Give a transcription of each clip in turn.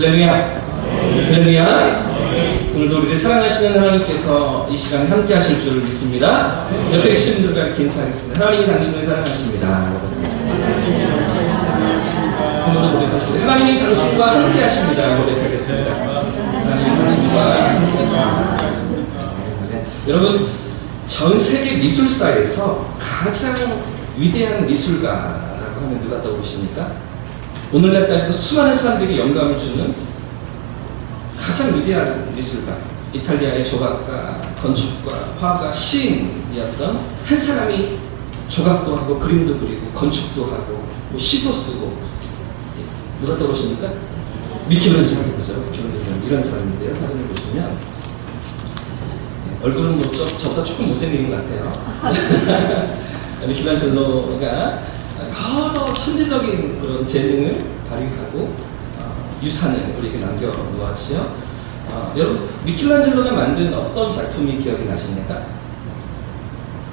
할렐루야. 할렐루야. 오늘도 우리를 사랑하시는 하나님께서 이 시간에 함께 하실 줄을 믿습니다. 옆에 계신 분들과 이렇게 인사하겠습니다. 하나님이 당신을 사랑하십니다. 한번더 고백하십니다. 하나님이 당신과 함께 하십니다. 고백하겠습니다. 하나님이 당신과 함께 하십니다. 네. 여러분, 전 세계 미술사에서 가장 위대한 미술가라고 하면 누가 떠오르십니까? 오늘날까지도 수많은 사람들에게 영감을 주는 가장 위대한 미술가, 이탈리아의 조각가, 건축가, 화가, 시인이었던 한 사람이 조각도 하고 그림도 그리고 건축도 하고 뭐 시도 쓰고, 누가 떠오르십니까? 미켈란젤로죠. 미켈란젤로 이런 사람인데요. 사진을 보시면 얼굴은 뭐 저보다 조금 못생긴 것 같아요. 미켈란젤로가 여러 천재적인 그런 재능을 발휘하고 유산을 우리에게 남겨놓았지요. 여러분, 미켈란젤로가 만든 어떤 작품이 기억이 나십니까?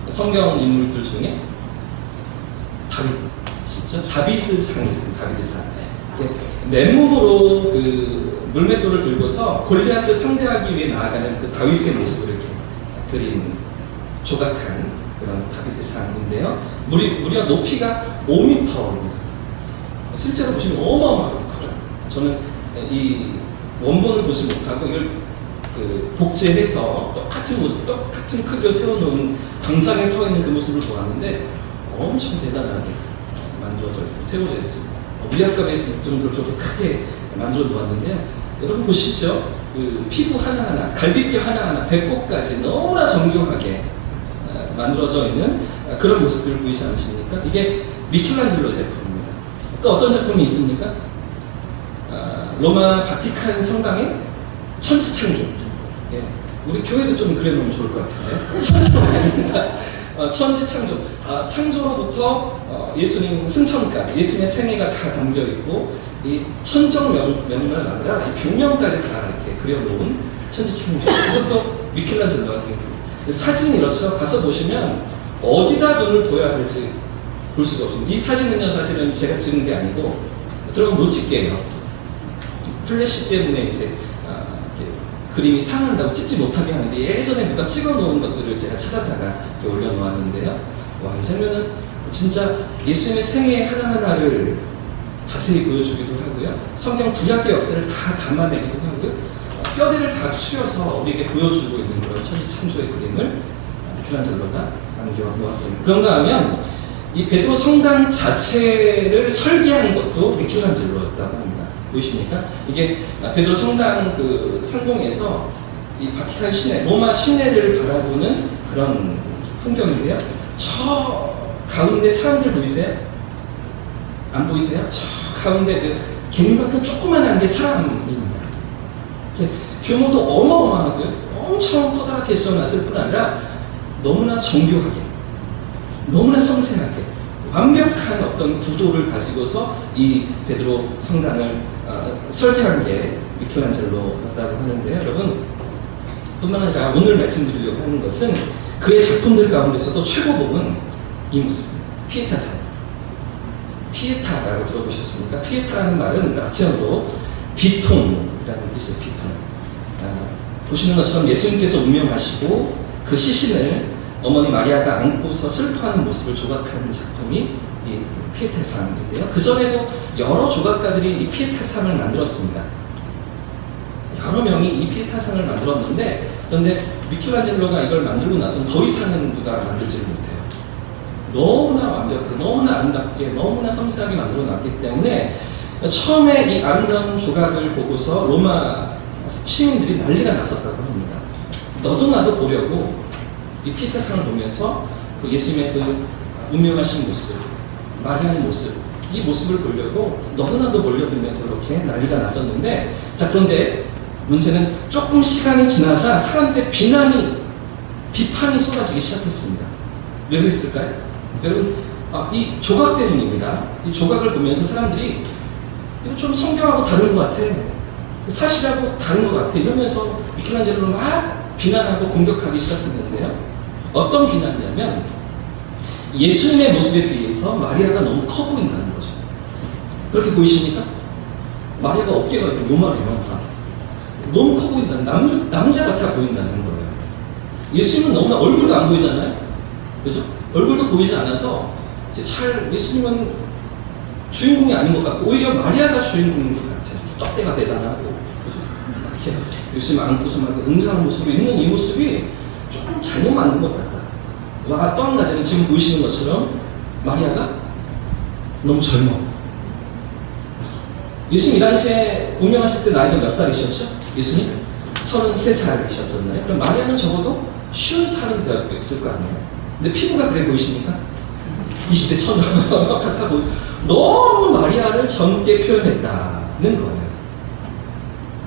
성경 인물들 중에 다윗이죠. 다비드상이 있습니다. 다비드상. 맨몸으로 그 물맷돌을 들고서 골리앗을 상대하기 위해 나아가는 그 다윗의 모습을 이렇게 그린 조각한 그런 다비드상인데요. 무려 높이가 5m입니다. 실제로 보시면 어마어마하게 커요. 저는 이 원본을 보지 못하고 이걸 그 복제해서 똑같은 모습, 똑같은 크기로 세워놓은 광장에 서 있는 그 모습을 보았는데 엄청 대단하게 만들어져 있어요. 세워져 있어요. 위압감의 정도로 저렇게 크게 만들어 놓았는데요. 여러분 보시죠. 그 피부 하나하나, 갈비뼈 하나하나, 배꼽까지 너무나 정교하게 만들어져 있는 그런 모습들을 보이지 않으십니까? 이게 미켈란젤로 제품입니다. 또 어떤 작품이 있습니까? 로마 바티칸 성당의 천지창조. 예, 우리 교회도 좀 그려놓으면 좋을 것 같은데. 천지창조. 창조로부터 예수님 승천까지, 예수님의 생애가 다 담겨 있고, 이 천정면만 아니라 이 벽면까지 다 이렇게 그려놓은 천지창조. 이것도 미켈란젤로가 그린 사진이 이렇죠. 가서 보시면 어디다 눈을 둬야 할지 볼 수가 없습니다. 이 사진은요, 사실은 제가 찍은 게 아니고 들어가면 못 찍게요. 플래시 때문에 이제 그림이 상한다고 찍지 못하게 하는데, 예전에 누가 찍어놓은 것들을 제가 찾아다가 이렇게 올려놓았는데요. 와, 이 장면은 진짜 예수님의 생애 하나하나를 자세히 보여주기도 하고요. 성경 구약의 역사를 다 담아내기도 하고요. 뼈대를 다 추려서 우리에게 보여주고 있는 그런 천지창조의 그림을 미켈란젤로가 남겨놓았습니다. 그런가 하면 이 베드로 성당 자체를 설계한 것도 미켈란젤로였다고 합니다. 보이십니까? 이게 베드로 성당 그 상공에서 이 바티칸 시내, 로마 시내를 바라보는 그런 풍경인데요. 저 가운데 사람들 보이세요? 안 보이세요? 저 가운데 그 개미만큼 조그만한 게 사람입니다. 규모도 어마어마하고요. 엄청 커다랗게 지어놨을 뿐 아니라 너무나 정교하게, 너무나 섬세하게, 완벽한 어떤 구도를 가지고서 이 베드로 성당을 설계한 게 미켈란젤로였다고 하는데요. 여러분, 뿐만 아니라 오늘 말씀드리려고 하는 것은 그의 작품들 가운데서도 최고봉은 이 모습입니다. 피에타상. 피에타라고 들어보셨습니까? 피에타라는 말은 라틴어로 비통이라는 뜻이에요. 비통. 보시는 것처럼 예수님께서 운명하시고 그 시신을 어머니 마리아가 안고서 슬퍼하는 모습을 조각하는 작품이 이 피에타상인데요. 그 전에도 여러 조각가들이 이 피에타상을 만들었습니다. 여러 명이 이 피에타상을 만들었는데, 그런데 미켈란젤로가 이걸 만들고 나서는 더 이상은 누가 만들지를 못해요. 너무나 완벽하게, 너무나 아름답게, 너무나 섬세하게 만들어 놨기 때문에 처음에 이 아름다운 조각을 보고서 로마 시민들이 난리가 났었다고 합니다. 너도 나도 보려고 이 피에타상을 보면서 그 예수님의 그 운명하신 모습, 마리아의 모습, 이 모습을 보려고 너도 나도 몰려들면서 이렇게 난리가 났었는데, 자, 그런데 문제는 조금 시간이 지나자 사람들의 비판이 쏟아지기 시작했습니다. 왜 그랬을까요? 여러분, 이 조각 때문입니다. 이 조각을 보면서 사람들이 이거 좀 성경하고 다른 것 같아, 사실하고 다른 것 같아, 이러면서 미켈란젤로를 막 비난하고 공격하기 시작했는데요. 어떤 비난이냐면 예수님의 모습에 비해서 마리아가 너무 커 보인다는 거죠. 그렇게 보이십니까? 마리아가 어깨가 요만해요. 너무 커 보인다는, 남자 같아 보인다는 거예요. 예수님은 너무나 얼굴도 안 보이잖아요. 그죠? 얼굴도 보이지 않아서 예수님은 주인공이 아닌 것 같고 오히려 마리아가 주인공인 것 같아요. 떡대가 대단하고, 그죠? 이렇게 예수님 안고서 막 웅장한 모습이 있는 이 모습이 조금 잘못 만든 것 같다. 또 한 가지는 지금 보시는 것처럼 마리아가 너무 젊어. 예수님 이 당시에 운명하실 때 나이가 몇 살이셨죠? 예수님? 33살이셨잖아요. 그럼 마리아는 적어도 50살은 되었을 거 아니에요? 근데 피부가 그래 보이십니까? 20대 처녀 같아 보이. 너무 마리아를 젊게 표현했다는 거예요.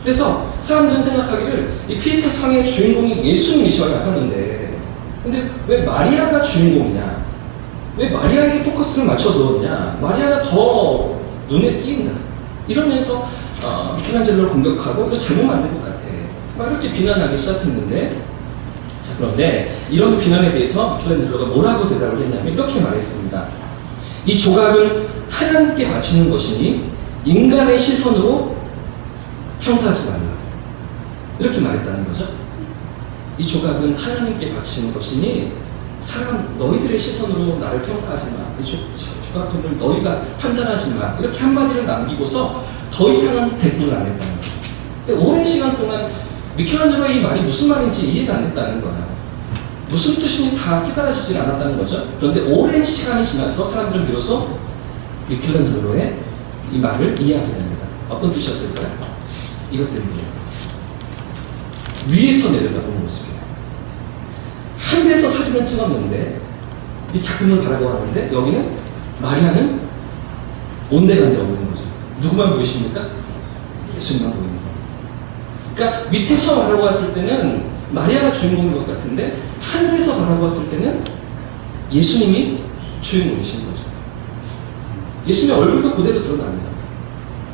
그래서 사람들은 생각하기를 이 피에타상의 주인공이 예수님이셔야 하는데, 근데 왜 마리아가 주인공이냐? 왜 마리아에게 포커스를 맞춰두었냐? 마리아가 더 눈에 띄인다. 이러면서 미켈란젤로를 공격하고 이거 잘못 만든 것 같아. 막 이렇게 비난하기 시작했는데, 자, 그런데 이런 비난에 대해서 미켈란젤로가 뭐라고 대답을 했냐면 이렇게 말했습니다. 이 조각은 하나님께 바치는 것이니 인간의 시선으로 평가하지 말라. 이렇게 말했다는 거죠. 이 조각은 하나님께 바치는 것이니 너희들의 시선으로 나를 평가하지 마. 이 조각품을 너희가 판단하지 마. 이렇게 한마디를 남기고서 더 이상은 대꾸를 안 했다는 거예요. 근데 오랜 시간 동안 미켈란젤로의 이 말이 무슨 말인지 이해가 안 됐다는 거예요. 무슨 뜻인지 다 깨달아지지 않았다는 거죠. 그런데 오랜 시간이 지나서 사람들은 비로소 미켈란젤로의 이 말을 이해하게 됩니다. 어떤 뜻이었을까요? 이것 때문이에요. 위에서 내려다보는 모습이에요. 하늘에서 사진을 찍었는데 이 작품을 바라보았는데 여기는 마리아는 온데간데 없는 거죠. 누구만 보이십니까? 예수님만 보이는 거예요. 그러니까 밑에서 바라보았을 때는 마리아가 주인공인 것 같은데 하늘에서 바라보았을 때는 예수님이 주인공이신 거죠. 예수님의 얼굴도 그대로 드러납니다.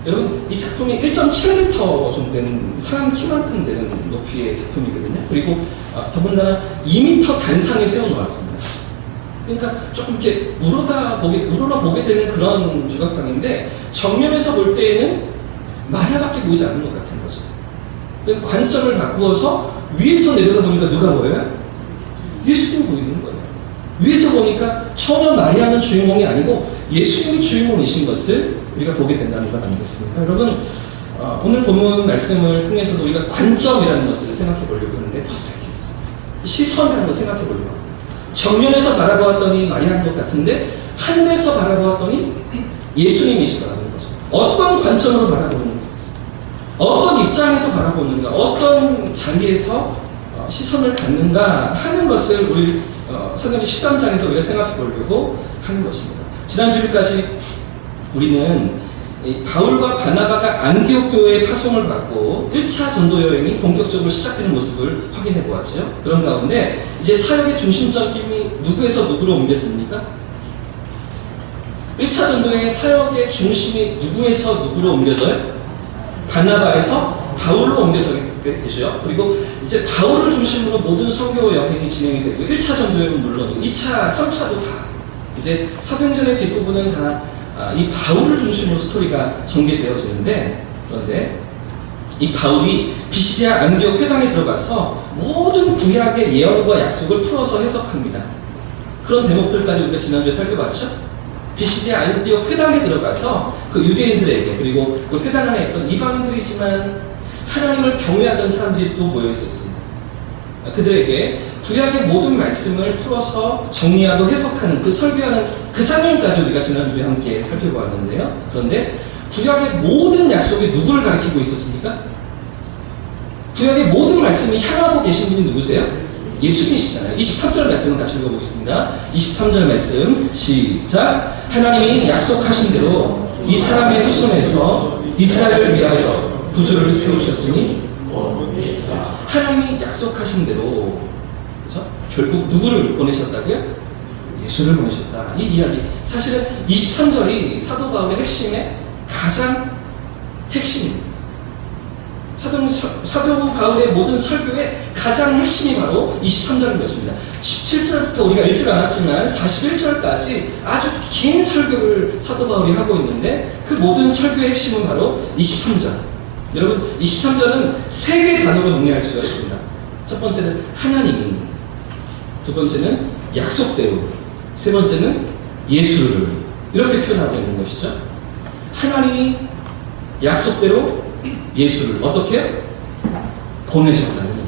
여러분, 이 작품이 1.7m 정도 되는 사람 키만큼 되는 높이의 작품이거든요. 그리고 더군다나 2m 단상에 세워놓았습니다. 그러니까 조금 이렇게 우러러 보게 되는 그런 조각상인데 정면에서 볼 때에는 마리아밖에 보이지 않는 것 같은 거죠. 그러니까 관점을 바꾸어서 위에서 내려다보니까 누가 보여요? 예수님이 보이는 거예요. 위에서 보니까 처음 마리아는 주인공이 아니고 예수님이 주인공이신 것을 우리가 보게 된다는 건 아니겠습니까? 여러분, 오늘 본문 말씀을 통해서도 우리가 관점이라는 것을 생각해 보려고 하는데, 퍼스펙티브, 시선이라는 것을 생각해 보려고 합니다. 정면에서 바라보았더니 마리아인 것 같은데 하늘에서 바라보았더니 예수님이시더라는 거죠. 어떤 관점으로 바라보는가, 어떤 입장에서 바라보는가, 어떤 자리에서 시선을 갖는가 하는 것을 우리 사도행전 13장에서 우리가 생각해 보려고 하는 것입니다. 지난 주일까지 우리는 바울과 바나바가 안디옥 교회의 파송을 받고 1차 전도 여행이 본격적으로 시작되는 모습을 확인해 보았죠. 그런 가운데 이제 사역의 중심점이 누구에서 누구로 옮겨집니까? 1차 전도 여행의 사역의 중심이 누구에서 누구로 옮겨져요? 바나바에서 바울로 옮겨지게 되죠. 그리고 이제 바울을 중심으로 모든 선교 여행이 진행이 되고 1차 전도 여행은 물론 2차, 3차도 다 이제 사도행전의 뒷부분은 다 이 바울을 중심으로 스토리가 전개되어지는데, 그런데 이 바울이 비시디아 안디옥 회당에 들어가서 모든 구약의 예언과 약속을 풀어서 해석합니다. 그런 대목들까지 우리가 지난주에 살펴봤죠? 비시디아 안디옥 회당에 들어가서 그 유대인들에게, 그리고 그 회당 안에 있던 이방인들이지만 하나님을 경외하던 사람들이 또 모여 있었습니다. 그들에게 구약의 모든 말씀을 풀어서 정리하고 해석하는, 그 설교하는 그 장면까지 우리가 지난주에 함께 살펴보았는데요. 그런데 구약의 모든 약속이 누구를 가리키고 있었습니까? 구약의 모든 말씀이 향하고 계신 분이 누구세요? 예수님이시잖아요. 23절 말씀을 같이 읽어보겠습니다. 23절 말씀 시작. 하나님이 약속하신 대로 이 사람의 후손에서 이스라엘을 위하여 구주를 세우셨으니, 하나님이 약속하신 대로, 그렇죠? 결국 누구를 보내셨다고요? 예수를 보내셨다. 이 이야기, 사실은 23절이 사도 바울의 핵심의 가장 핵심입니다. 사도 바울의 모든 설교의 가장 핵심이 바로 23절인 것입니다. 17절부터 우리가 읽지 않았지만 41절까지 아주 긴 설교를 사도 바울이 하고 있는데 그 모든 설교의 핵심은 바로 23절. 여러분 23절은 세 개의 단어로 정리할 수가 있습니다. 첫 번째는 하나님이, 두 번째는 약속대로, 세 번째는 예수를, 이렇게 표현하고 있는 것이죠. 하나님이 약속대로 예수를 어떻게 보내셨다는 거예요.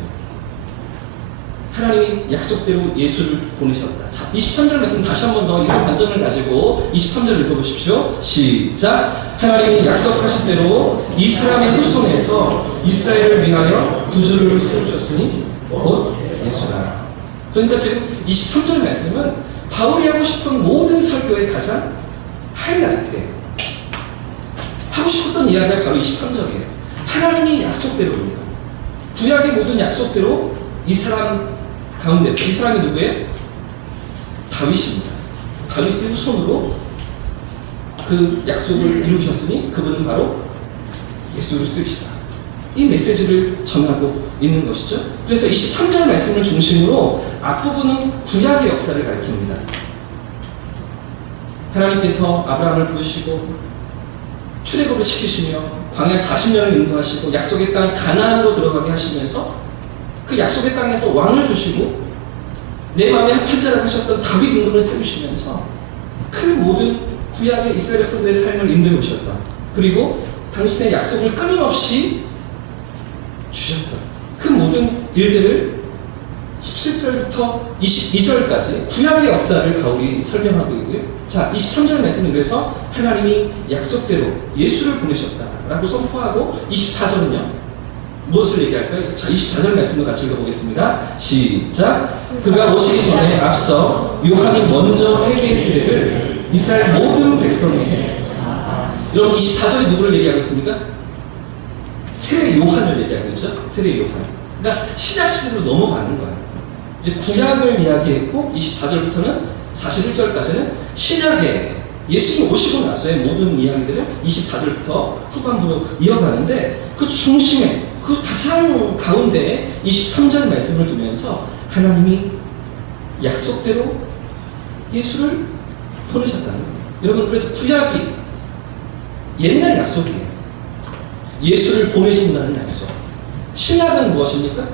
하나님이 약속대로 예수를 보내셨다. 자, 23절 말씀 다시 한 번 더 이런 관점을 가지고 23절 읽어보십시오. 시작. 하나님이 약속하신 대로 이 사람의 후손에서 이스라엘을 위하여 구주를 세우셨으니 곧 예수라. 그러니까 지금 23절 말씀은 바울이 하고 싶은 모든 설교의 가장 하이라이트예요. 하고 싶었던 이야기가 바로 23절이에요. 하나님이 약속대로입니다. 구약의 모든 약속대로 이 사람 가운데서, 이 사람이 누구예요? 다윗입니다. 다윗의 후손으로 그 약속을 이루셨으니 그분은 바로 예수 그리스도이시다. 이 메시지를 전하고 있는 것이죠. 그래서 23절 말씀을 중심으로 앞부분은 구약의 역사를 가리킵니다. 하나님께서 아브라함을 부르시고 출애굽을 시키시며 광야 40년을 인도하시고 약속의 땅 가나안으로 들어가게 하시면서 그 약속의 땅에서 왕을 주시고 내 마음에 합한 자라고 하셨던 다윗 임금을 세우시면서 그 모든 구약의 이스라엘 백성들의 삶을 인도해 오셨다. 그리고 당신의 약속을 끊임없이 주셨다. 그 모든 일들을 17절부터 22절까지 구약의 역사를 바울이 설명하고 있고요. 자, 23절 말씀은 그래서 하나님이 약속대로 예수를 보내셨다라고 선포하고 24절은요. 무엇을 얘기할까요? 자, 24절 말씀을 같이 읽어보겠습니다. 시작. 그가 오시기 전에 앞서 요한이 먼저 회개했으리를 이스라엘 모든 백성에게. 여러분 24절이 누구를 얘기하고 있습니까? 세례 요한을 얘기하고 있죠. 세례 요한. 그러니까 신약 시대로 넘어가는 거예요. 이제 구약을 이야기했고 24절부터는 41절까지는 신약에 예수님이 오시고 나서의 모든 이야기들을 24절부터 후반부로 이어가는데 그 중심에 그 가장 가운데에 23절 말씀을 두면서 하나님이 약속대로 예수를 보내셨다는 거예요. 여러분 그래서 구약이 옛날 약속이에요. 예수를 보내신다는 약속. 신약은 무엇입니까?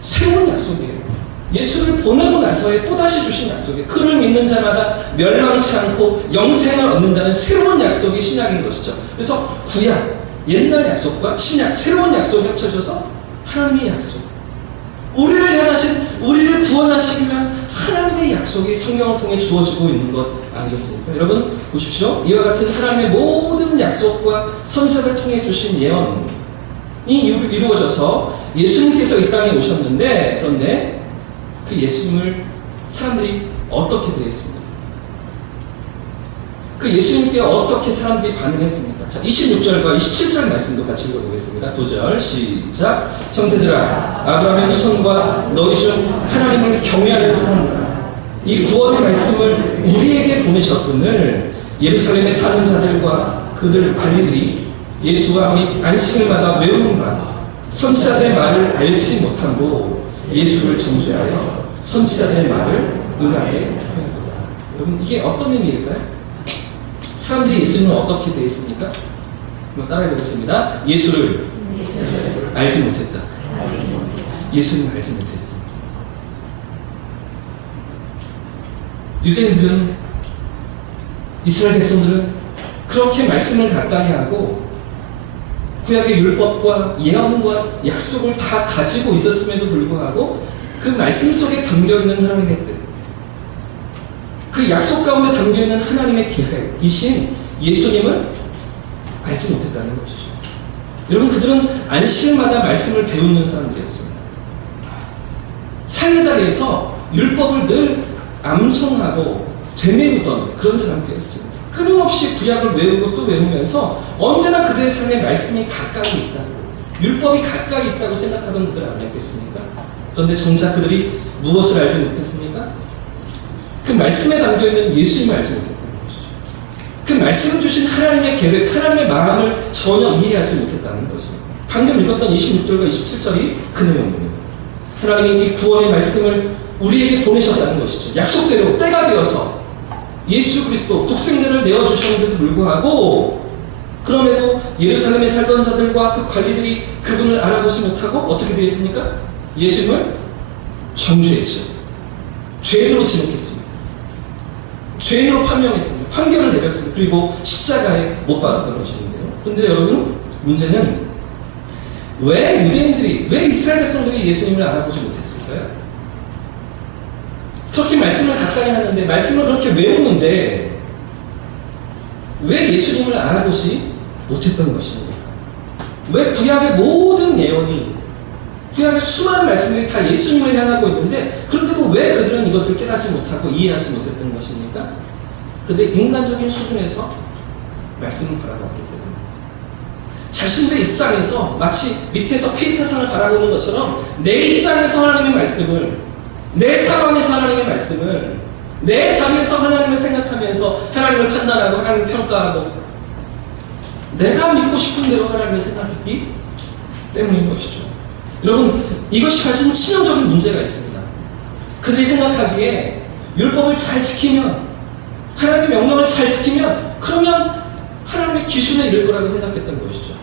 새로운 약속이에요. 예수를 보내고 나서의 또다시 주신 약속이에요. 그를 믿는 자마다 멸망치 않고 영생을 얻는다는 새로운 약속이 신약인 것이죠. 그래서 구약, 옛날 약속과 신약, 새로운 약속이 합쳐져서 하나님의 약속. 우리를 향하신, 우리를 구원하시기 위한 하나님의 약속이 성경을 통해 주어지고 있는 것 아니겠습니까? 여러분 보십시오. 이와 같은 하나님의 모든 약속과 선택을 통해 주신 예언이 이루어져서 예수님께서 이 땅에 오셨는데, 그런데 그 예수님을 사람들이 어떻게 대했습니까? 그 예수님께 어떻게 사람들이 반응했습니까? 자, 26절과 27절 말씀도 같이 읽어보겠습니다. 2절 시작. 형제들아, 아브라함의 후손과 너희 중 하나님을 경외하는 사람들아, 이 구원의 말씀을 우리에게 보내셨거늘 예루살렘에 사는 자들과 그들 관리들이 예수와 및 안식일마다 외우는 바 선지자들의 말을 알지 못하고 예수를 정죄하여 선지자들의 말을 응하게 하였도다. 여러분 이게 어떤 의미일까요? 사람들이 예수님을 어떻게 대했습니까? 한번 따라해 보겠습니다. 예수를 알지 못했다. 예수님을 알지 못했습니다. 유대인들은, 이스라엘 백성들은 그렇게 말씀을 가까이 하고 구약의 율법과 예언과 약속을 다 가지고 있었음에도 불구하고 그 말씀 속에 담겨있는 하나님의 뜻, 그 약속 가운데 담겨있는 하나님의 계획이신 예수님을 알지 못했다는 것이죠. 여러분 그들은 안식일마다 말씀을 배우는 사람들이었습니다. 삶의 자리에서 율법을 늘 암송하고 되뇌우던 그런 사람들이었습니다. 끊임없이 구약을 외우고 또 외우면서 언제나 그들의 삶에 말씀이 가까이 있다고, 율법이 가까이 있다고 생각하던 분들 아니었겠습니까? 그런데 정작 그들이 무엇을 알지 못했습니까? 그 말씀에 담겨있는 예수님을 알지 못했다는 것이죠. 그 말씀을 주신 하나님의 계획, 하나님의 마음을 전혀 이해하지 못했다는 것이죠. 방금 읽었던 26절과 27절이 그 내용입니다. 하나님이 이 구원의 말씀을 우리에게 보내셨다는 것이죠. 약속대로 때가 되어서 예수 그리스도 독생자를 내어주셨는데도 불구하고 그럼에도 예루살렘에 살던 자들과 그 관리들이 그분을 알아보지 못하고 어떻게 되었습니까? 예수님을 정죄했죠. 죄인으로 지목했습니다. 죄인으로 판명했습니다. 판결을 내렸습니다. 그리고 십자가에 못 박았던 것인데요. 그런데 여러분, 문제는 왜 유대인들이, 왜 이스라엘 백성들이 예수님을 알아보지 못했을까요? 그렇게 말씀을 가까이 하는데, 말씀을 그렇게 외우는데 왜 예수님을 알아보지 못했던 것입니까? 왜 구약의 모든 예언이, 구약의 수많은 말씀들이 다 예수님을 향하고 있는데 그런데도 왜 그들은 이것을 깨닫지 못하고 이해하지 못했던 것입니까? 그들의 인간적인 수준에서 말씀을 바라보았기 때문에, 자신들의 입장에서 마치 밑에서 피에타산을 바라보는 것처럼 내 입장에서 하나님의 말씀을, 내 상황에서 하나님의 말씀을, 내 자리에서 하나님을 생각하면서 하나님을 판단하고 하나님을 평가하고 내가 믿고 싶은 대로 하나님을 생각했기 때문인 것이죠. 여러분, 이것이 가진 신앙적인 문제가 있습니다. 그들이 생각하기에 율법을 잘 지키면, 하나님의 명령을 잘 지키면 그러면 하나님의 기준에 이를 거라고 생각했던 것이죠.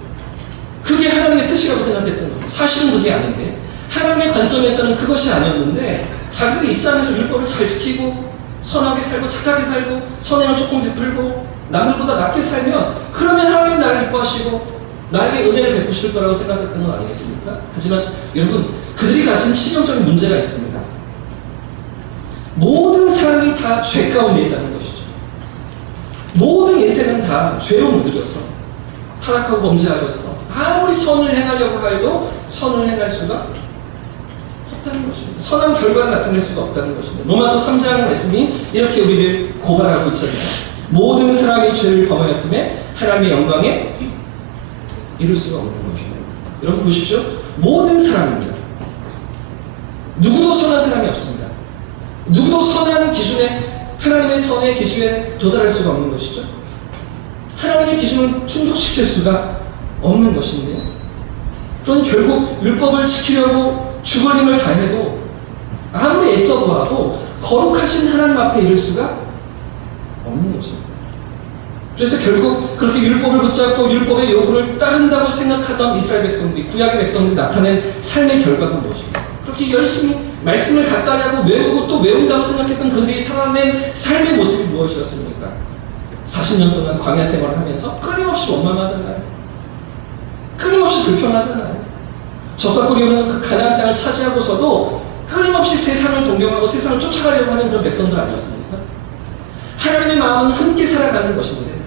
그게 하나님의 뜻이라고 생각했던 겁니다. 사실은 그게 아닌데, 하나님의 관점에서는 그것이 아니었는데 자기의 입장에서 율법을 잘 지키고 선하게 살고 착하게 살고 선행을 조금 베풀고 남들보다 낫게 살면 그러면 하나님 나를 기뻐하시고 나에게 은혜를 베푸실 거라고 생각했던 건 아니겠습니까? 하지만 여러분, 그들이 가진 신앙적인 문제가 있습니다. 모든 사람이 다 죄 가운데 있다는 것이죠. 모든 인생은 다 죄로 물들여서 타락하고 범죄하여서 아무리 선을 행하려고 해도 선을 행할 수가 없다는 것입니다. 선한 결과를 나타낼 수가 없다는 것입니다. 로마서 3장 말씀이 이렇게 우리를 고발하고 있잖아요. 모든 사람이 죄를 범하였음에 하나님의 영광에 이룰 수가 없는 것입니다. 여러분 보십시오. 모든 사람입니다. 누구도 선한 사람이 없습니다. 누구도 선한 기준에, 하나님의 선의 기준에 도달할 수가 없는 것이죠. 하나님의 기준을 충족시킬 수가 없는 것인데요. 그러니 결국 율법을 지키려고 죽을 힘을 다해도 아무리 애써 보아도 거룩하신 하나님 앞에 이를 수가 없는 것입니다. 그래서 결국 그렇게 율법을 붙잡고 율법의 요구를 따른다고 생각하던 이스라엘 백성들이, 구약의 백성들이 나타낸 삶의 결과가 무엇입니까? 그렇게 열심히 말씀을 가까이 하고 외우고 또 외운다고 생각했던 그들이 살아낸 삶의 모습이 무엇이었습니까? 40년 동안 광야 생활을 하면서 끊임없이 원망하잖아요. 끊임없이 불평하잖아요. 적과 꿀이오는 그 가나안 땅을 차지하고서도 끊임없이 세상을 동경하고 세상을 쫓아가려고 하는 그런 백성들 아니었습니까? 하나님의 마음은 함께 살아가는 것인데,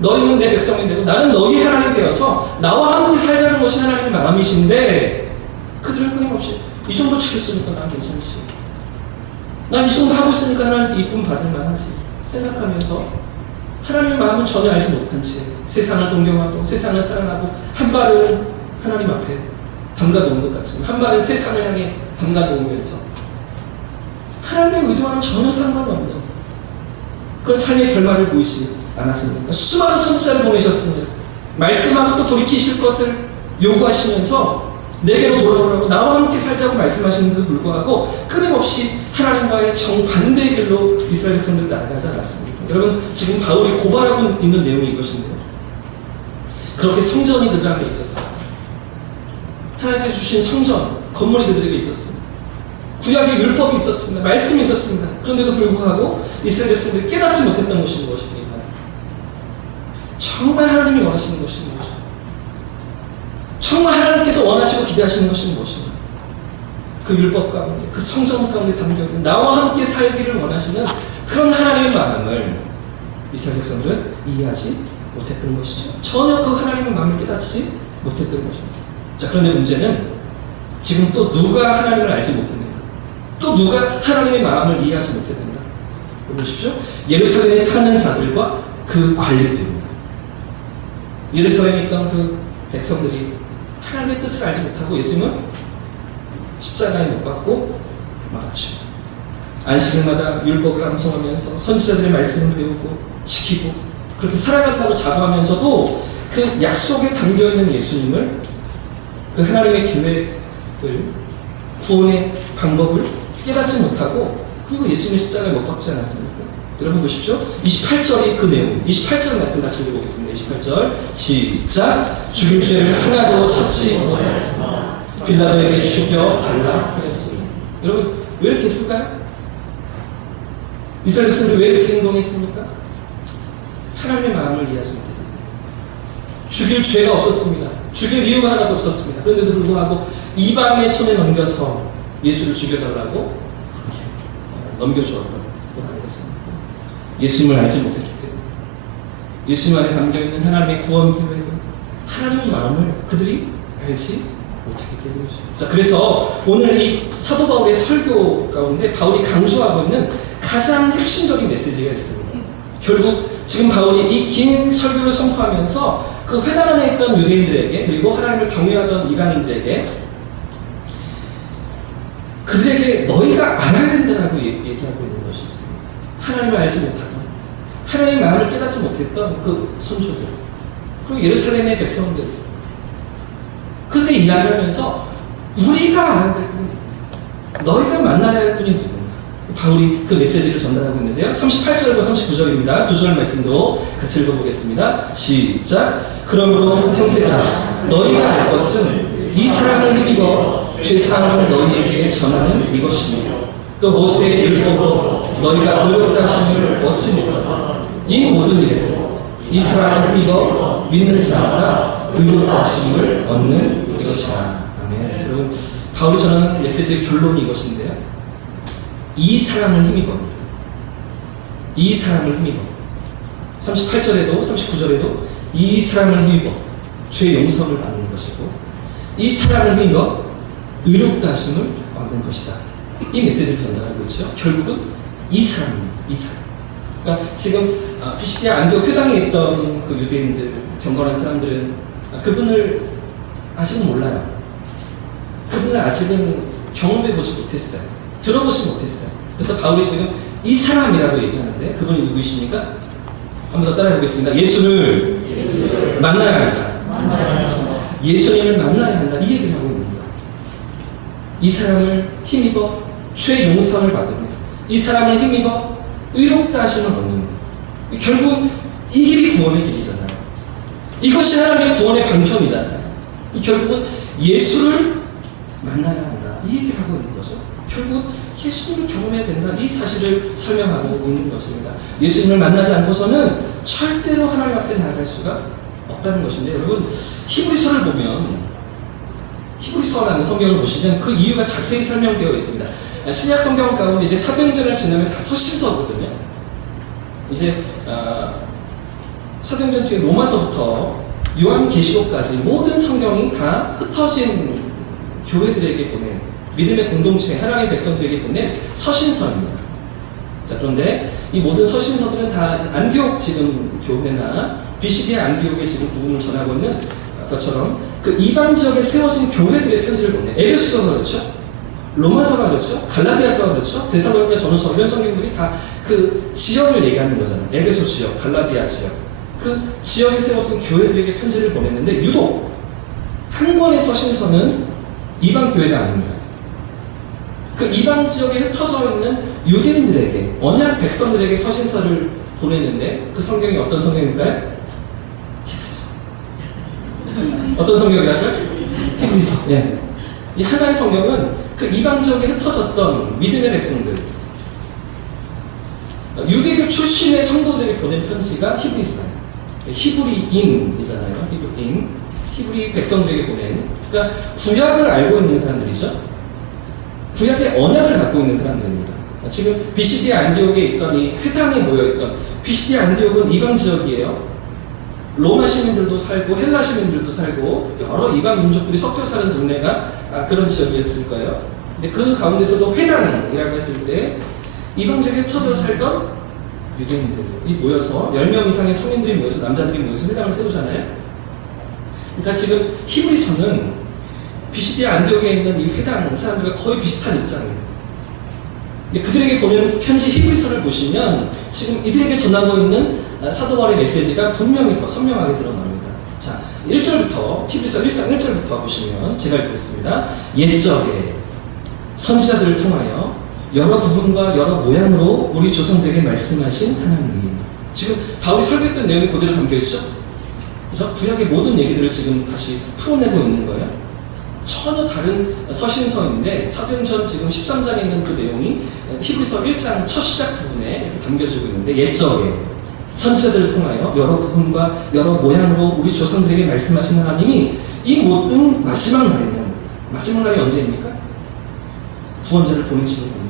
너희는 내 백성이 되고 나는 너희 하나님 되어서 나와 함께 살자는 것이 하나님의 마음이신데, 그들은 끊임없이 이 정도 지켰으니까 난 괜찮지, 난 이 정도 하고 있으니까 하나님께 이쁨 받을 만하지 생각하면서 하나님의 마음은 전혀 알지 못한 채 세상을 동경하고 세상을 사랑하고 한 발은 하나님 앞에 담가놓은 것 같지만 한 발은 세상을 향해 담가놓으면서 하나님의 의도와는 전혀 상관없는 그런 삶의 결말을 보이지 않았습니까? 수많은 선지자를 보내셨으며 말씀하고 또 돌이키실 것을 요구하시면서 내게로 돌아오라고 나와 함께 살자고 말씀하시는데도 불구하고 끊임없이 하나님과의 정반대의 길로 이스라엘 백성들이 나아가지 않았습니까? 여러분, 지금 바울이 고발하고 있는 내용이 이것인데요. 그렇게 성전이 그들 안에 있었어요. 하나님께서 주신 성전, 건물이 그들에게 있었습니다. 구약의 율법이 있었습니다. 말씀이 있었습니다. 그런데도 불구하고 이스라엘 백성들이 깨닫지 못했던 것이 무엇입니까? 정말 하나님이 원하시는 것이 무엇입니까? 정말 하나님께서 원하시고 기대하시는 것이 무엇입니까? 그 율법 가운데, 그 성전 가운데 담겨있는 나와 함께 살기를 원하시는 그런 하나님의 마음을 이스라엘 백성들은 이해하지 못했던 것이죠. 전혀 그 하나님의 마음을 깨닫지 못했던 것입니다. 자, 그런데 문제는 지금 또 누가 하나님을 알지 못했는가? 또 누가 하나님의 마음을 이해하지 못했는가? 보십시오. 예루살렘에 사는 자들과 그 관리들입니다. 예루살렘에 있던 그 백성들이 하나님의 뜻을 알지 못하고 예수님은 십자가에 못 박고 말았죠. 안식일마다 율법을 암송하면서 선지자들의 말씀을 배우고 지키고 그렇게 살아간다고 자부하면서도 그 약속에 담겨있는 예수님을 그 하나님의 계획을, 구원의 방법을 깨닫지 못하고 그리고 예수님의 십자가에 못 박지 않았습니까? 여러분 보십시오. 28절이 그 내용. 28절 말씀 같이 읽어보겠습니다. 28절 시작. 죽일 죄를 하나도 찾지 못하였으나 빌라도에게 죽여 달라 하였습니다. 여러분 왜 이렇게 했을까요? 이스라엘 백성들이 왜 이렇게 행동했습니까? 하나님의 마음을 이해하지 못했다. 죽일 죄가 없었습니다. 죽일 이유가 하나도 없었습니다. 그런데도 불구하고 이방의 손에 넘겨서 예수를 죽여달라고 그렇게 넘겨주었다고 하는 것입니다. 예수님을 알지 못했기 때문에, 예수님 안에 담겨있는 하나님의 구원 계획은, 하나님의 마음을 그들이 알지 못했기 때문이죠. 자, 그래서 오늘 이 사도 바울의 설교 가운데 바울이 강조하고 있는 가장 핵심적인 메시지가 있습니다. 결국 지금 바울이 이 긴 설교를 선포하면서 그 회당 안에 있던 유대인들에게, 그리고 하나님을 경외하던 이방인들에게, 그들에게 너희가 알아야 된다라고 얘기하고 있는 것이 있습니다. 하나님을 알지 못하고 하나님의 마음을 깨닫지 못했던 그 선조들, 그리고 예루살렘의 백성들, 그들의 이야기하면서 우리가 알아야 될 분이 누구냐, 너희가 만나야 할 분이 누구냐, 바울이 그 메시지를 전달하고 있는데요. 38절과 39절입니다. 두 절 말씀도 같이 읽어보겠습니다. 시작. 그러므로 형제들아, 너희가 알 것은 이 사람을 힘입어 죄사함을 너희에게 전하는 이것이며, 또 모세의 율법으로 너희가 의롭다 하심을 얻지 못하다. 이 모든 일에도 이 사람을 힘입어 믿는 자마다 의롭다 하심을 얻는 이것이다. 아멘. 여러분, 바울이 전하는 메시지의 결론이 이것인데요. 이 사람을 힘입어, 이 사람을 힘입어, 38절에도 39절에도 이 사람을 힘입어 죄 용서를 받는 것이고, 이 사람을 힘입어 의롭다 하심을 얻는 것이다. 이 메시지를 전달하고 있죠. 결국은 이 사람입니다. 이 사람. 그러니까 지금 피시디아 안디옥 회당에 있던 그 유대인들, 경건한 사람들은 그분을 아직은 몰라요. 그분을 아직은 경험해보지 못했어요. 들어보지 못했어요. 그래서 바울이 지금 이 사람이라고 얘기하는데, 그분이 누구이십니까? 한 번 더 따라해보겠습니다. 예수를 만나야 한다. 예수님을 만나야 한다. 이 얘기를 하고 있는 거예요. 이 사람을 힘입어 죄 용서를 받으며, 이 사람을 힘입어 의롭다 하심을 얻는 거예요. 결국 이 길이 구원의 길이잖아요. 이것이 하나님의 구원의 방편이잖아요. 결국은 예수를 만나야 한다. 이 얘기를 하고 있는 거죠. 결국 예수님을 경험해야 된다. 이 사실을 설명하고 있는 것입니다. 예수님을 만나지 않고서는 절대로 하나님 앞에 나아갈 수가 없다는 것인데, 여러분 히브리서를 보면, 히브리서라는 성경을 보시면 그 이유가 자세히 설명되어 있습니다. 신약 성경 가운데 이제 사도행전을 지나면 다 서신서거든요. 이제 사도행전 뒤에 로마서부터 요한계시록까지 모든 성경이 다 흩어진 교회들에게 보낸, 믿음의 공동체, 하나님의 백성들에게 보낸 서신서입니다. 자, 그런데 이 모든 서신서들은 다 안디옥 지금 교회나 비시디아 안디옥의 지금 복음을 전하고 있는 것처럼 그 이방 지역에 세워진 교회들의 편지를 보내요. 에베소서가 그렇죠, 로마서가 그렇죠, 갈라디아서가 그렇죠, 데살로니가 전후서, 이런 성경들이 다 그 지역을 얘기하는 거잖아요. 에베소 지역, 갈라디아 지역, 그 지역에 세워진 교회들에게 편지를 보냈는데, 유독 한 권의 서신서는 이방 교회가 아닙니다. 그 이방 지역에 흩어져 있는 유대인들에게, 언약 백성들에게 서신서를 보냈는데, 그 성경이 어떤 성경일까요? 히브리서. 어떤 성경이랄까요? 히브리서. 예. 이 하나의 성경은 그 이방 지역에 흩어졌던 믿음의 백성들, 유대교 출신의 성도들에게 보낸 편지가 히브리서예요. 히브리인이잖아요. 히브리인. 히브리 백성들에게 보낸, 그러니까 구약을 알고 있는 사람들이죠. 구약의 언약을 갖고 있는 사람들입니다. 지금 비시디아 안디옥에 있던 이 회당에 모여있던, 비시디아 안디옥은 이방 지역이에요. 로마 시민들도 살고 헬라 시민들도 살고 여러 이방 민족들이 섞여 사는 동네가 그런 지역이었을 거예요. 근데 그 가운데서도 회당이라고 했을 때 이방 지역에 흩어져 살던 유대인들이 모여서 10명 이상의 성인들이 모여서, 남자들이 모여서 회당을 세우잖아요. 그러니까 지금 히브리서는 비시디아 안디옥에 있는 이 회당 사람들과 거의 비슷한 입장이에요. 그들에게 보내는 편지 히브리서를 보시면 지금 이들에게 전하고 있는 사도 바울의 메시지가 분명히 더 선명하게 드러납니다. 자, 1절부터 히브리서 1장 1절부터 보시면 제가 읽겠습니다. 옛적에 선지자들을 통하여 여러 부분과 여러 모양으로 우리 조상들에게 말씀하신 하나님이, 지금 바울이 설교했던 내용이 그대로 담겨있죠? 그죠? 구약의 모든 얘기들을 지금 다시 풀어내고 있는 거예요. 전혀 다른 서신서인데 사도행전 지금 13장에 있는 그 내용이 히브리서 1장 첫 시작 부분에 이렇게 담겨지고 있는데, 옛적에 선지자들을 통하여 여러 부분과 여러 모양으로 우리 조상들에게 말씀하신 하나님이 이 모든 마지막 날에는, 마지막 날이 언제입니까? 구원자를 보내시는 분이에요.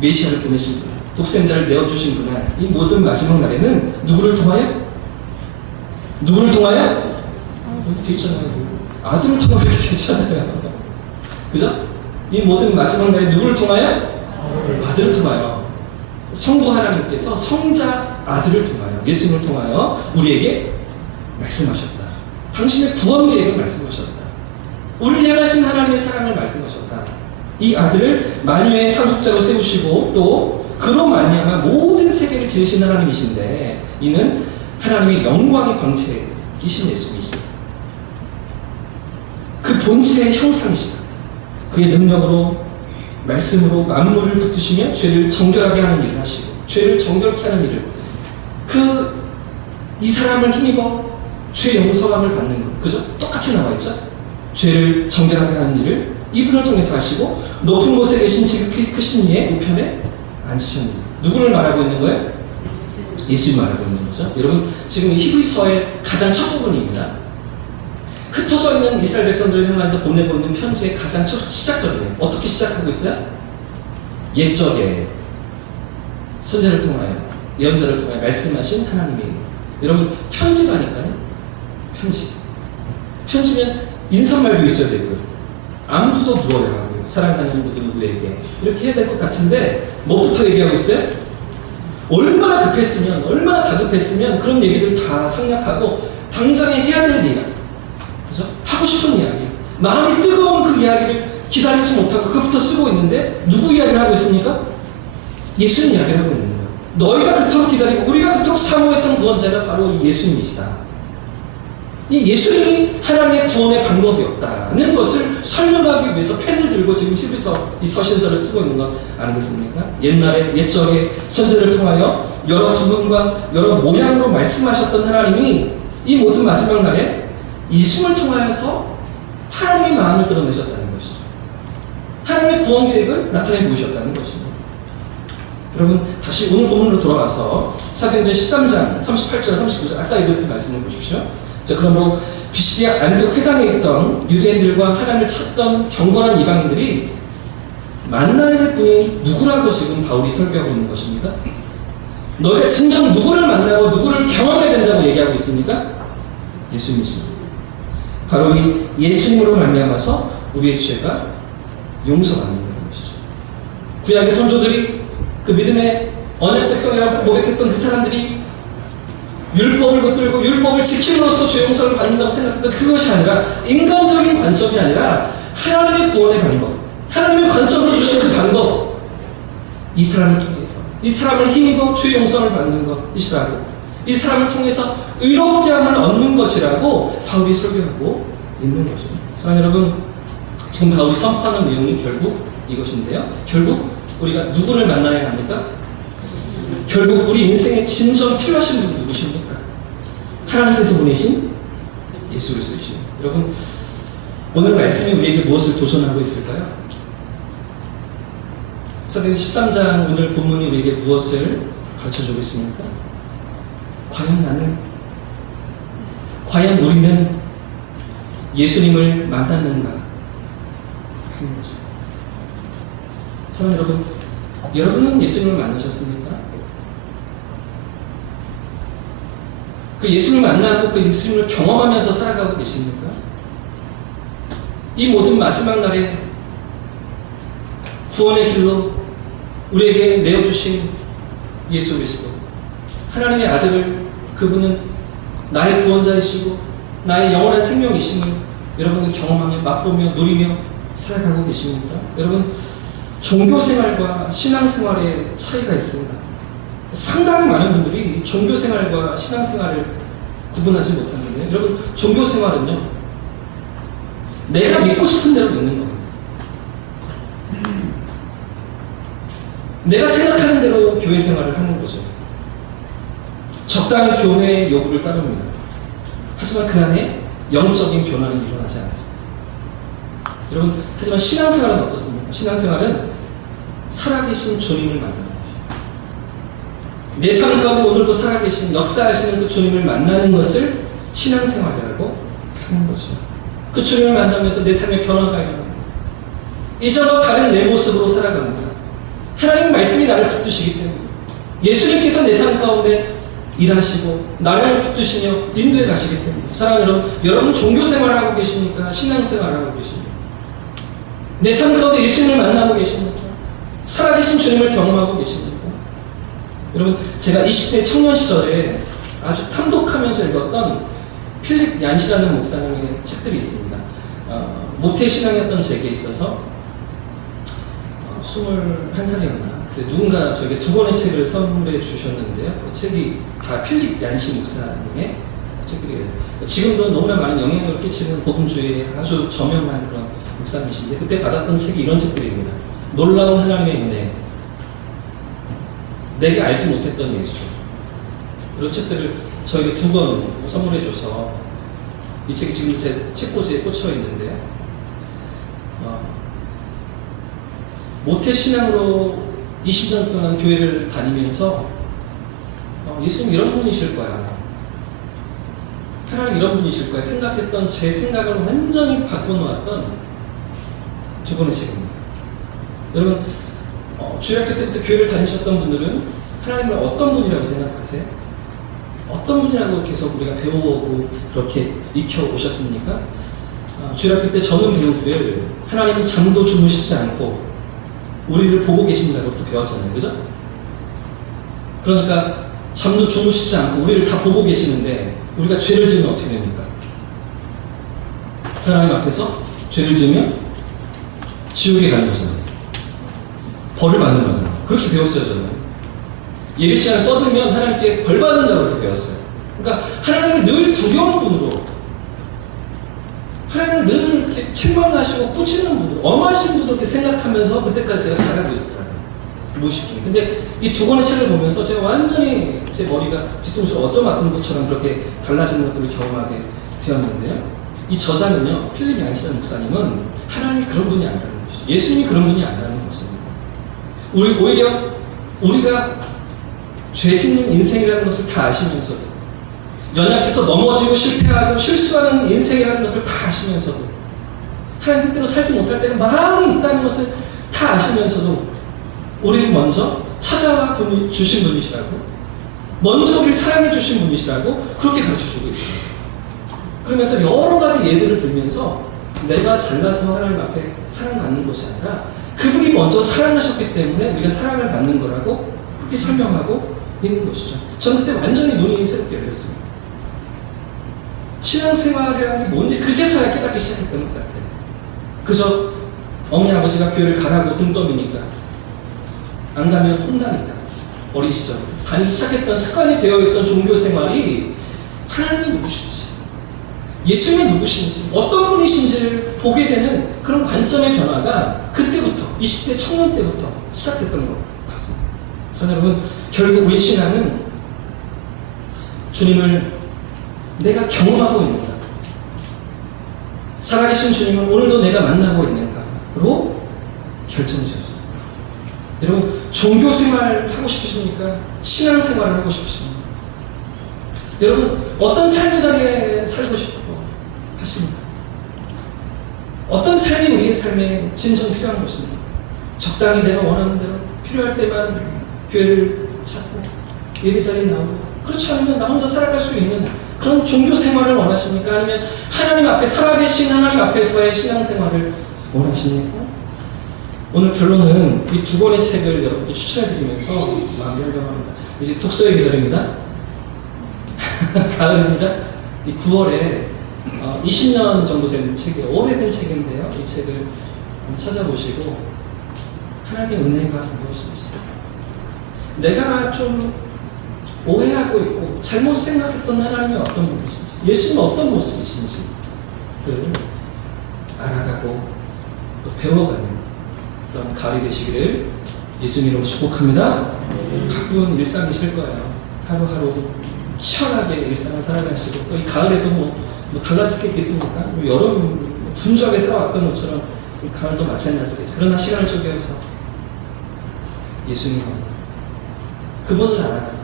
메시아를 보내신 분, 독생자를 내어주신 그날, 이 모든 마지막 날에는 누구를 통하여? 누구를 통하여? 뒤에 있잖아요. 아들을 통하여 되잖아요. 그죠? 이 모든 마지막 날에 누구를 통하여? 아들을 통하여. 성부 하나님께서 성자 아들을 통하여, 예수님을 통하여 우리에게 말씀하셨다. 당신의 구원 계획을 말씀하셨다. 우리를 향하신 하나님의 사랑을 말씀하셨다. 이 아들을 만유의 상속자로 세우시고 또 그로 말미암아 모든 세계를 지으신 하나님이신데, 이는 하나님의 영광의 광채이신 예수님이시다. 그 본체의 형상이시다. 그의 능력으로, 말씀으로 만물을 붙드시며 죄를 정결하게 하는 일을 하시고, 죄를 정결케 하는 일을, 이 사람을 힘입어 죄 용서함을 받는 것, 그죠? 똑같이 나와있죠? 죄를 정결하게 하는 일을 이분을 통해서 하시고, 높은 곳에 계신 지극히 크신 이의 우편에 앉으셨습니다. 누구를 말하고 있는 거예요? 예수님 말하고 있는 거죠. 여러분, 지금 히브리서의 가장 첫 부분입니다. 흩어져 있는 이스라엘 백성들을 향해서 보내고 있는 편지의 가장 첫 시작절이에요. 어떻게 시작하고 있어요? 옛적에 선지자를 통하여, 예언자를 통하여 말씀하신 하나님에게. 여러분, 편지라니까요. 편지면 인사말도 있어야 되고요. 안부도 물어야 하고요. 사랑하는 누구에게 이렇게 해야 될 것 같은데, 뭐부터 얘기하고 있어요? 얼마나 급했으면, 얼마나 다급했으면 그런 얘기들 다 생략하고 당장에 해야 될 이야기, 그죠? 하고 싶은 이야기, 마음이 뜨거운 그 이야기를 기다리지 못하고 그것부터 쓰고 있는데, 누구 이야기를 하고 있습니까? 예수님 이야기를 하고 있는 거예요. 너희가 그토록 기다리고 우리가 그토록 사모했던 구원자가 바로 이 예수님이시다. 이 예수님이 하나님의 구원의 방법이었다는 것을 설명하기 위해서 펜을 들고 지금 히브리서 이 서신서를 쓰고 있는 거 아니겠습니까? 옛날에, 옛적에 선지자를 통하여 여러 부분과 여러 모양으로 말씀하셨던 하나님이 이 모든 마지막 날에 예수님을 통하여서 하나님의 마음을 드러내셨다는 것이죠. 하나님의 구원 계획을 나타내 보이셨다는 것입니다. 여러분, 다시 오늘 본문으로 돌아가서 사도행전 13장 38절 39절 아까 읽었던 말씀을 보십시오. 자, 그러므로 비시디아 안디옥 회당에 있던 유대인들과 하나님을 찾던 경건한 이방인들이 만나야 될 분이 누구라고 지금 바울이 설교하고 있는 것입니까? 너희가 진정 누구를 만나고 누구를 경험해야 된다고 얘기하고 있습니까? 예수님이십니다. 바로 이 예수님으로 말미암아서 우리의 죄가 용서받는 것이죠. 구약의 선조들이, 그 믿음의 언약 백성이라고 고백했던 그 사람들이 율법을 붙들고 율법을 지킴으로써 죄 용서를 받는다고 생각했던 그것이 아니라, 인간적인 관점이 아니라 하나님의 구원의 방법, 하나님의 관점으로 주신 그 방법, 이 사람을 통해서, 이 사람을 힘입어 죄 용서를 받는 것이라고, 이 사람을 통해서 의롭게 함을 얻는 것이라고 바울이 설교하고 있는 것입니다. 사랑하는 여러분, 지금 바울이 선포하는 내용이 결국 이것인데요. 결국 우리가 누구를 만나야 합니까? 결국 우리 인생에 진정 필요하신 분이 누구십니까? 하나님께서 보내신 예수 그리스도이십니다. 여러분, 오늘 말씀이 우리에게 무엇을 도전하고 있을까요? 사도행전 13장 오늘 본문이 우리에게 무엇을 가르쳐주고 있습니까? 과연 우리는 예수님을 만났는가 하는 거죠. 사랑하는 여러분, 여러분은 예수님을 만나셨습니까? 그 예수님을 만나고 그 예수님을 경험하면서 살아가고 계십니까? 이 모든 마지막 날에 구원의 길로 우리에게 내어주신 예수 그리스도, 하나님의 아들을, 그분은 나의 구원자이시고 나의 영원한 생명이심을 여러분은 경험하며 맛보며 누리며 살아가고 계십니까? 여러분, 종교생활과 신앙생활의 차이가 있습니다. 상당히 많은 분들이 종교생활과 신앙생활을 구분하지 못합니다. 있는데, 여러분, 종교 생활은요, 내가 믿고 싶은 대로 믿는 겁니다. 내가 생각하는 대로 교회 생활을 하는 거죠. 적당히 교회의 요구를 따릅니다. 하지만 그 안에 영적인 변화는 일어나지 않습니다. 여러분, 하지만 신앙생활은 어떻습니까? 신앙생활은 살아계신 주님을 만나는 거죠. 내 삶 가운데 오늘도 살아계신 역사하시는 그 주님을 만나는 것을 신앙생활이라고 하는 거죠. 그 주님을 만나면서 내 삶의 변화가 일어납니다. 이전과 다른 내 모습으로 살아갑니다. 하나님의 말씀이 나를 붙드시기 때문에 예수님께서 내 삶 가운데 일하시고 나를 붙드시며 인도해 가시기 때문에. 사랑하는 여러분, 여러분 종교 생활을 하고 계십니까? 신앙 생활을 하고 계십니까? 내 삶 가운데 예수님을 만나고 계십니까? 살아계신 주님을 경험하고 계십니까? 여러분, 제가 20대 청년 시절에 아주 탐독하면서 읽었던 필립 얀시라는 목사님의 책들이 있습니다. 모태신앙이었던 제게 있어서 21살이었나? 누군가 저에게 2권의 책을 선물해 주셨는데요. 그 책이 다 필립 얀시 목사님의 책들이에요. 지금도 너무나 많은 영향을 끼치는 복음주의의 아주 저명한 그런 목사님이신데, 그때 받았던 책이 이런 책들입니다. 놀라운 하나님의 은혜, 내가 알지 못했던 예수. 이런 책들을 저에게 2권 선물해 줘서 이 책이 지금 제 책꽂이에 꽂혀 있는데요. 모태신앙으로 20년 동안 교회를 다니면서 예수님 이런 분이실 거야, 하나님 이런 분이실 거야 생각했던 제 생각을 완전히 바꿔놓았던 2권의 책입니다. 여러분, 주일학교 때부터 교회를 다니셨던 분들은 하나님을 어떤 분이라고 생각하세요? 어떤 분이라고 계속 우리가 배워오고 그렇게 익혀오셨습니까? 주일학교 때 저는 배우기를 하나님은 잠도 주무시지 않고 우리를 보고 계신다고 이렇게 배웠잖아요. 그죠? 그러니까 잠도 주무시지 않고 우리를 다 보고 계시는데 우리가 죄를 지으면 어떻게 됩니까? 하나님 앞에서 죄를 지으면 지옥에 가는 거잖아요. 벌을 받는 거잖아요. 그렇게 배웠어요, 저는. 예배 시간에 떠들면 하나님께 벌 받는다고 이렇게 배웠어요. 그러니까 하나님을 늘 두려운 분으로, 하나님을 늘 이렇게 책망하시고 꾸짖는 분으로, 엄하신 분으로 이렇게 생각하면서 그때까지 제가 자라고 있었더라고요. 무의식 중에. 근데 이 2권의 책을 보면서 제가 완전히 제 머리가 뒤통수를 얻어맞는 것처럼 그렇게 달라지는 것들을 경험하게 되었는데요. 이 저자는요, 필립 얀시라는 목사님은 하나님이 그런 분이 아니라는 것이죠. 예수님이 그런 분이 아니라는 것입니다. 오히려 우리가 죄 짓는 인생이라는 것을 다 아시면서도, 연약해서 넘어지고 실패하고 실수하는 인생이라는 것을 다 아시면서도, 하나님 뜻대로 살지 못할 때가 많이 있다는 것을 다 아시면서도 우리를 먼저 찾아와 주신 분이시라고, 먼저 우리를 사랑해 주신 분이시라고 그렇게 가르쳐주고 있어요. 그러면서 여러 가지 예들을 들면서 내가 잘나서 하나님 앞에 사랑받는 것이 아니라 그분이 먼저 사랑하셨기 때문에 우리가 사랑을 받는 거라고 그렇게 설명하고 있는 것이죠. 저는 그때 완전히 눈이 새롭게 열렸습니다. 신앙생활이라는 게 뭔지 그제서야 깨닫기 시작했던 것 같아요. 그저 어머니 아버지가 교회를 가라고 등 떠미니까, 안 가면 혼나니까, 어린 시절 다니기 시작했던 습관이 되어있던 종교생활이 하나님이 누구신지, 예수님이 누구신지, 어떤 분이신지를 보게 되는 그런 관점의 변화가 그때부터, 20대 청년 때부터 시작됐던 것 같습니다. 그래서 여러분, 결국 우리 신앙은 주님을 내가 경험하고 있는가, 살아계신 주님을 오늘도 내가 만나고 있는가로 결정지어집니다. 여러분, 종교생활 하고 싶으십니까? 신앙생활을 하고 싶으십니까? 여러분, 어떤 삶의 자리에 살고 싶어 하십니까? 어떤 삶이 우리의 삶에 진정 필요한 것입니까? 적당히 내가 원하는 대로 필요할 때만 교회를 찾고 예배 자리에 나오고, 그렇지 않으면 나 혼자 살아갈 수 있는 그런 종교 생활을 원하십니까? 아니면 하나님 앞에 살아계신 하나님 앞에서의 신앙생활을 원하십니까? 오늘 결론은 이 2권의 책을 여러분께 추천해드리면서 마무리하려고 합니다. 이제 독서의 계절입니다. 가을입니다. 이 9월에 20년 정도 된 책이에요. 오래된 책인데요. 이 책을 찾아보시고 하나님의 은혜가 무엇인지, 내가 좀 오해하고 있고 잘못 생각했던 하나님이 어떤 분이신지, 예수님은 어떤 모습이신지를 알아가고 또 배워가는 그런 가을이 되시기를 예수님으로 축복합니다. 바쁜 일상이실 거예요. 하루하루 시원하게 일상을 살아가시고 또 이 가을에도 뭐 달라질 게 있겠습니까? 뭐 여름 분주하게 살아왔던 것처럼 이 가을도 마찬가지겠죠. 그러나 시간을 쪼개서 예수님 그분을 알아가고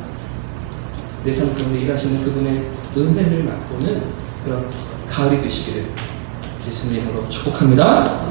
내 삶 가운데 일하시는 그분의 은혜를 맛보는 그런 가을이 되시기를 예수님으로 축복합니다.